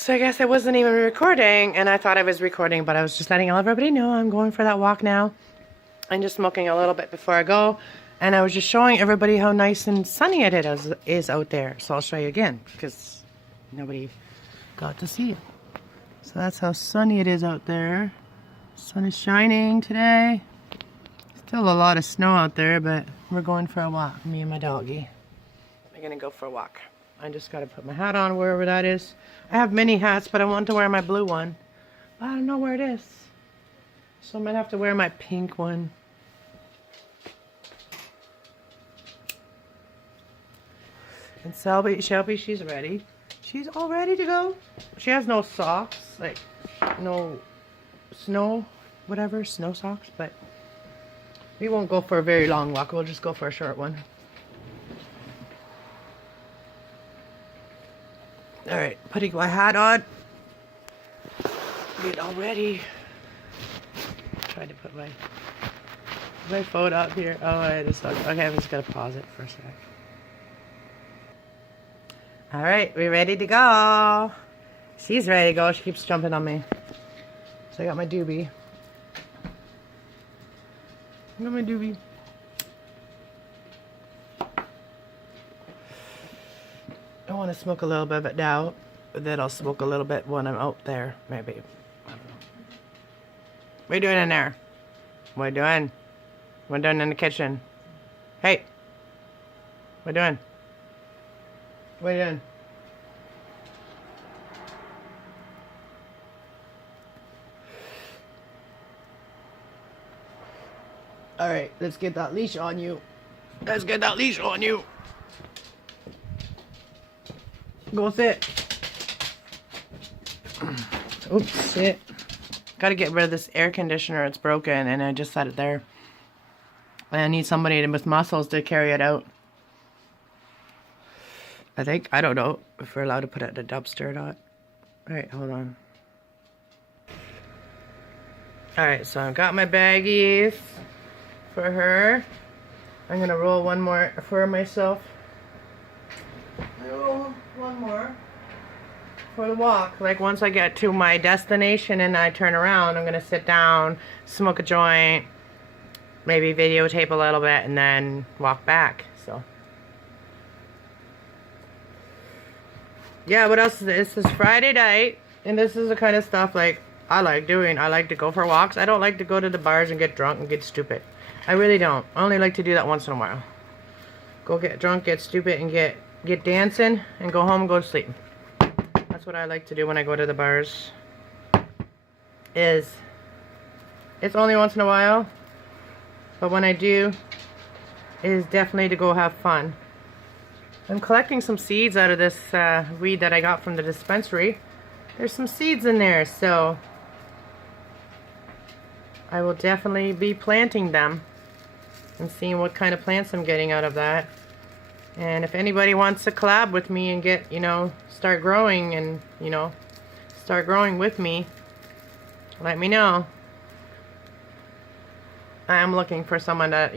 So I guess I wasn't even recording, and I thought I was recording, but I was just letting everybody know I'm going for that walk now. I'm just smoking a little bit before I go, and I was just showing everybody how nice and sunny it is out there. So I'll show you again, because nobody got to see it. So that's how sunny it is out there. Sun is shining today. Still a lot of snow out there, but we're going for a walk, me and my doggy. We're gonna go for a walk. I just gotta put my hat on wherever that is. I have many hats, but I want to wear my blue one. But I don't know where it is. So I might have to wear my pink one. And Shelby, she's ready. She's all ready to go. She has no socks, like no snow socks, but we won't go for a very long walk. We'll just go for a short one. Alright, putting my hat on. Get all ready. Tried to put my phone up here. Oh, I just okay, I'm just gonna pause it for a sec. Alright, we ready to go. She's ready to go. She keeps jumping on me. So I got my doobie. I got my doobie. I want to smoke a little bit of it now, but then I'll smoke a little bit when I'm out there, maybe. I don't know. What are you doing in there? What are you doing? What are you doing in the kitchen? Hey! What are you doing? What are you doing? Alright, let's get that leash on you. Let's get that leash on you. Go sit. Oops, sit. Gotta get rid of this air conditioner. It's broken and I just set it there. I need somebody with muscles to carry it out. I don't know if we're allowed to put it in the dumpster or not. Alright, hold on. Alright, so I've got my baggies for her. I'm gonna roll one more for myself. One more for the walk. Like once I get to my destination and I turn around, I'm gonna sit down, smoke a joint, maybe videotape a little bit, and then walk back. So yeah, what else is this? This is Friday night, and this is the kind of stuff like I like doing. I like to go for walks. I don't like to go to the bars and get drunk and get stupid. I really don't. I only like to do that once in a while. Go get drunk, get stupid, and get dancing, and go home and go to sleep. That's what I like to do when I go to the bars. It's only once in a while, but when I do, it is definitely to go have fun. I'm collecting some seeds out of this weed that I got from the dispensary. There's some seeds in there, so I will definitely be planting them and seeing what kind of plants I'm getting out of that. And if anybody wants to collab with me and get, start growing and, start growing with me, let me know. I am looking for someone that,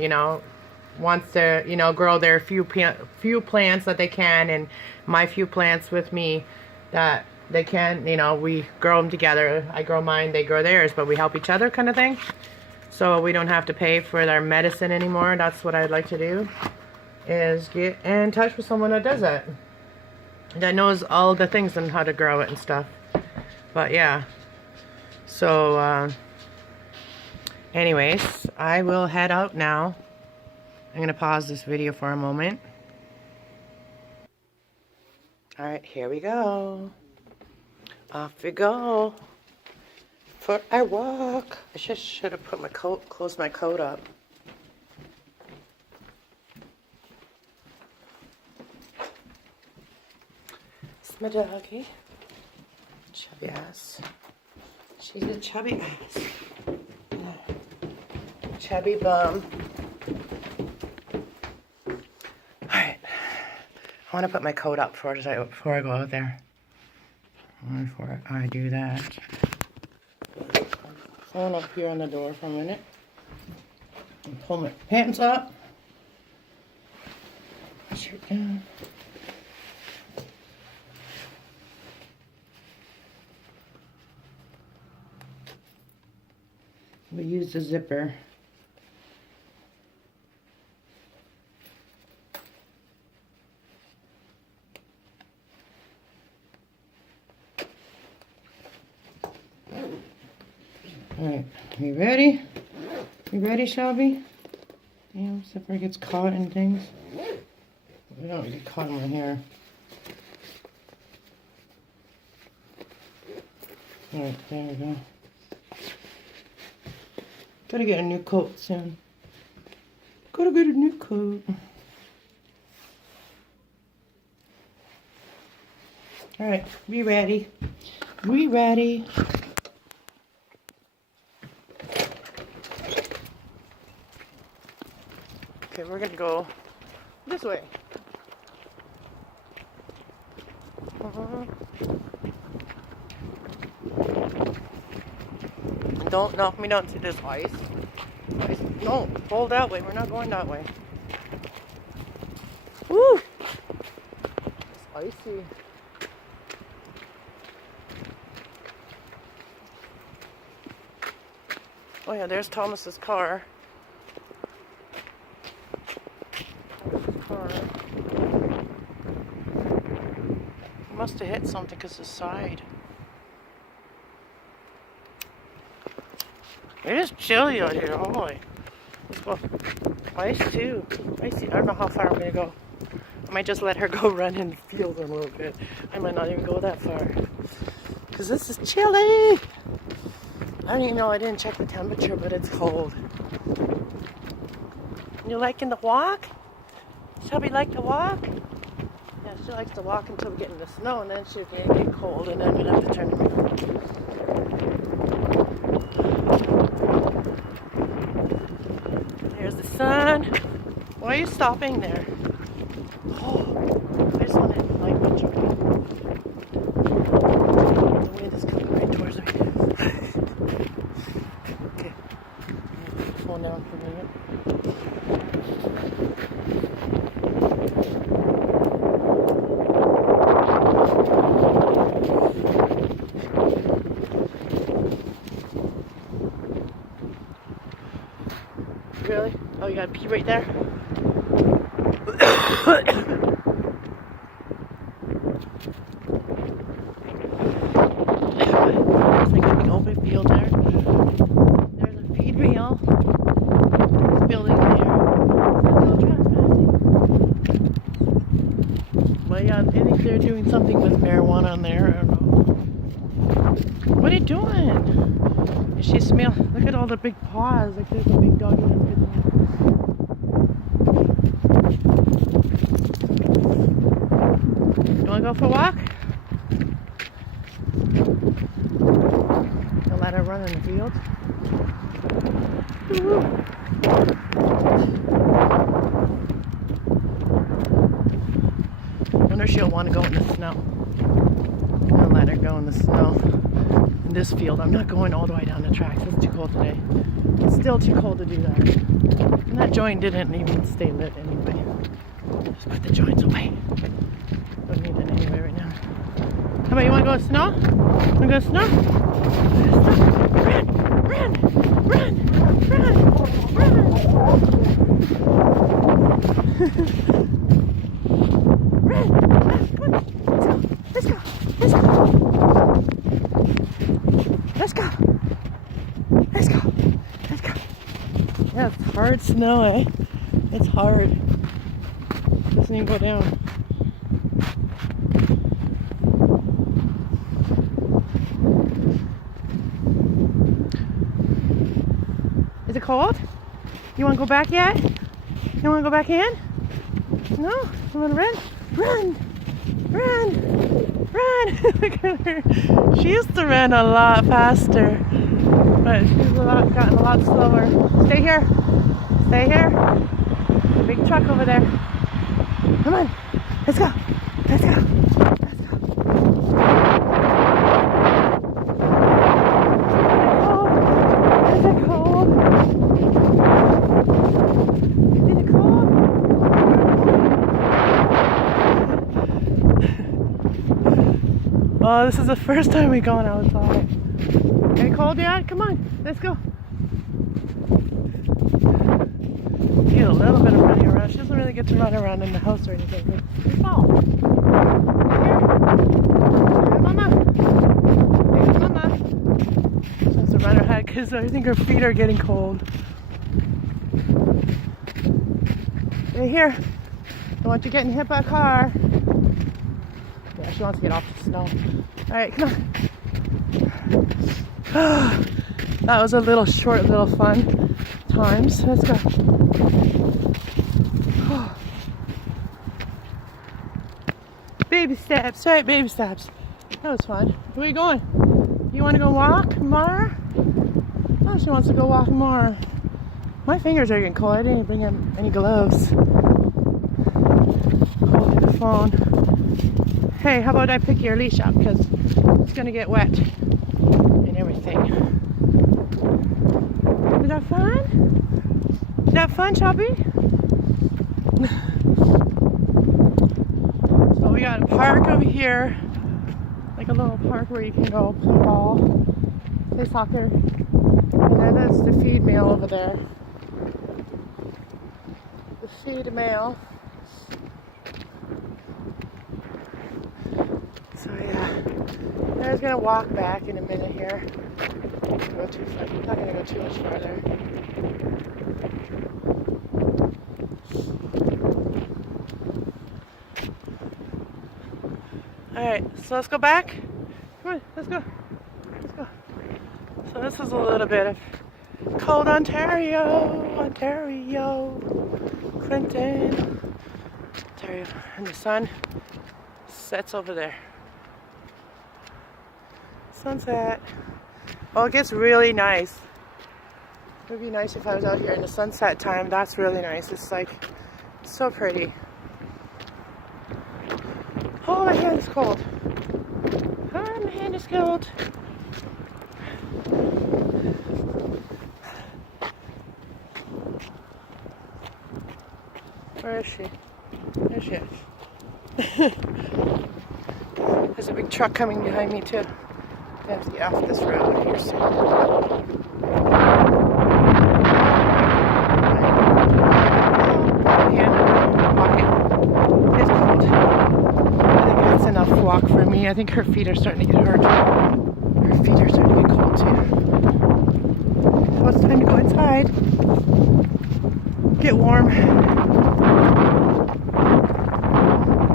wants to, grow their few plants that they can, and my few plants with me that they can, we grow them together. I grow mine, they grow theirs, but we help each other kind of thing. So we don't have to pay for their medicine anymore. That's what I'd like to do, is get in touch with someone that does that. That knows all the things and how to grow it and stuff. But yeah. So, anyways, I will head out now. I'm going to pause this video for a moment. Alright, here we go. Off we go for our walk. I should have put my coat, closed my coat up. It's my doggy. Chubby ass. She's a chubby ass. Chubby bum. Alright. I want to put my coat up before I go out there. Before I do that. Phone up here on the door for a minute. And pull my pants up. Shirt down. We use the zipper. Alright, you ready? You ready, Shelby? Damn, zipper gets caught in things. We don't get caught in my hair. Alright, there we go. Gotta get a new coat soon. Gotta get a new coat. Alright, we ready. We ready. Okay, we're gonna go this way. Don't knock me down to this ice. No, pull that way. We're not going that way. Woo! It's icy. Oh yeah, there's Thomas's car. He must have hit something because the side. It is chilly out here, holy. Let's go. Ice too. Icy. I don't know how far I'm gonna go. I might just let her go run in the field a little bit. I might not even go that far. Because this is chilly. I don't even know, I didn't check the temperature, but it's cold. You liking the walk? Shelby like to walk? Yeah, she likes to walk until we get in the snow, and then she'll get cold, and then we'll have to turn her around. There's the sun. Why are you stopping there? Oh, I just want to light my jacket. The wind is coming right towards me. Okay. Phone down for a minute. Really? Oh, you gotta pee right there? There's like a big open field there. There's a feed reel. This building there. No trespassing. But yeah, I think they're doing something with marijuana on there. I don't know. What are you doing? Is she smell? Look at all the big paws. Like there's a big doggy that's good. You wanna go for a walk? I'll let her run in the field. I wonder if she'll want to go in the snow. I'll let her go in the snow. In this field. I'm not going all the way down the tracks. It's too cold today. It's still too cold to do that. And that joint didn't even stay lit anyway. Just put the joints away. Don't need it anyway right now. How about you want to go to snow? Want to go to snow? Run! Run! Run! Run! Run! Run! Come on! Let's go! Let's go! Let's go! Let's go! Let's go! Let's go! Yeah, it's hard snow, eh? It's hard. It doesn't even go down. Is it cold? You want to go back yet? You want to go back in? No? You want to run? Run! Run! Run! Look at her. She used to run a lot faster, but she's gotten a lot slower. Stay here. Stay here. Big truck over there. Come on. Let's go. Let's go. Let's go. Is it cold? Is it cold? Oh, this is the first time we've gone outside. Get it cold yet? Come on, let's go. Get a little bit of running around. She doesn't really get to run around in the house or anything. Hey, Paul. Here. Mama. Here's Mama. She has to run her head because I think her feet are getting cold. Hey, here. Don't want you getting hit by a car. Yeah, she wants to get off the snow. Alright, come on. That was a little short, little fun times. Let's go. Baby steps, right? Baby steps. That was fun. Where are you going? You want to go walk more? Oh, she wants to go walk more. My fingers are getting cold. I didn't bring in any gloves. Holding the phone. Hey, how about I pick your leash up because it's gonna get wet and everything. Is that fun? Is that fun, Shelby? So we got a park over here, like a little park where you can go play ball, play soccer. And then there's the feed mill over there. The feed mill. So yeah, I was gonna walk back in a minute here. Go too far. I'm not gonna go too much farther. Alright, so let's go back. Come on, let's go. Let's go. So this is a little bit of cold Ontario, Clinton, Ontario, and the sun sets over there. Sunset. Oh, it gets really nice. It would be nice if I was out here in the sunset time. That's really nice. It's like so pretty. Oh, my hand is cold. Oh, my hand is cold. Where is she? There she is. There's a big truck coming behind me too. I have to get off this road here soon. It's cold. I think that's enough walk for me. I think her feet are starting to get hurt. Her feet are starting to get cold too. So it's time to go inside. Get warm.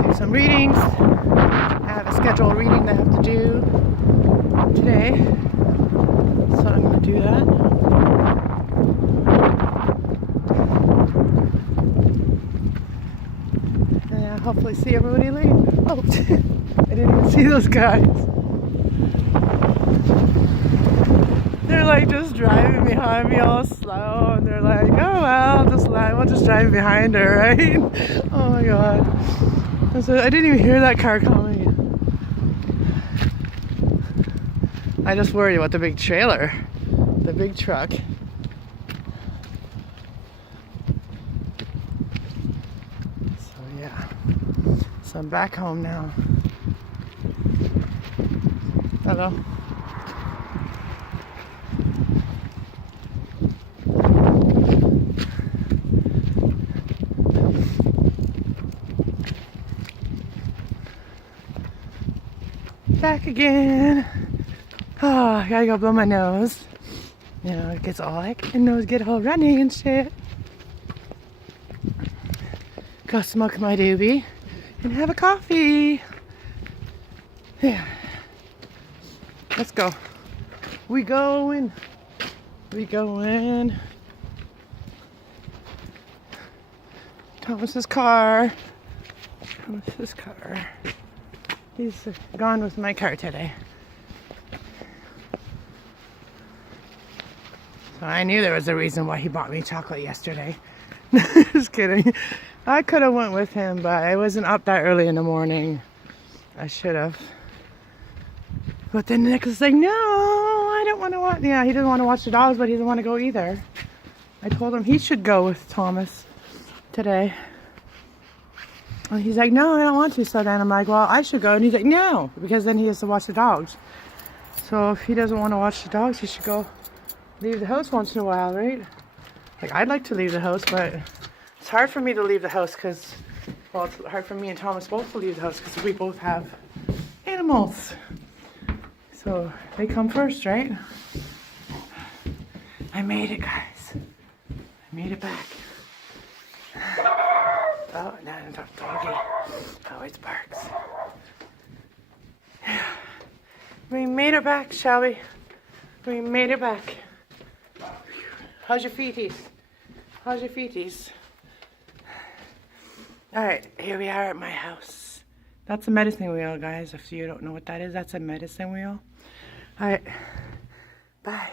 Do some readings. I have a scheduled reading that I have to do today, so I'm going to do that. And I'll hopefully see everybody later. Oh, I didn't even see those guys. They're like just driving behind me all slow, and they're like, oh well, we'll just drive behind her, right? Oh my god. So I didn't even hear that car coming. I just worried about the big trailer, the big truck. So yeah, so I'm back home now. Hello. Back again. Oh, I gotta go blow my nose. You know, it gets all like, my nose get all runny and shit. Go smoke my doobie and have a coffee. Yeah. Let's go. We going. Thomas's car. He's gone with my car today. So I knew there was a reason why he bought me chocolate yesterday. Just kidding. I could have went with him, but I wasn't up that early in the morning. I should have. But then Nick was like, no, I don't want to watch. Yeah, he doesn't want to watch the dogs, but he doesn't want to go either. I told him he should go with Thomas today. And he's like, no, I don't want to. So then I'm like, well, I should go. And he's like, no, because then he has to watch the dogs. So if he doesn't want to watch the dogs, he should go leave the house once in a while, right? Like, I'd like to leave the house, but it's hard for me to leave the house because, well, it's hard for me and Thomas both to leave the house because we both have animals. So they come first, right? I made it, guys. I made it back. Oh, now it's a doggy. Always barks. We made it back, Shelby. We made it back. How's your feeties? How's your feeties? Alright, here we are at my house. That's a medicine wheel, guys. If you don't know what that is, that's a medicine wheel. Alright, bye.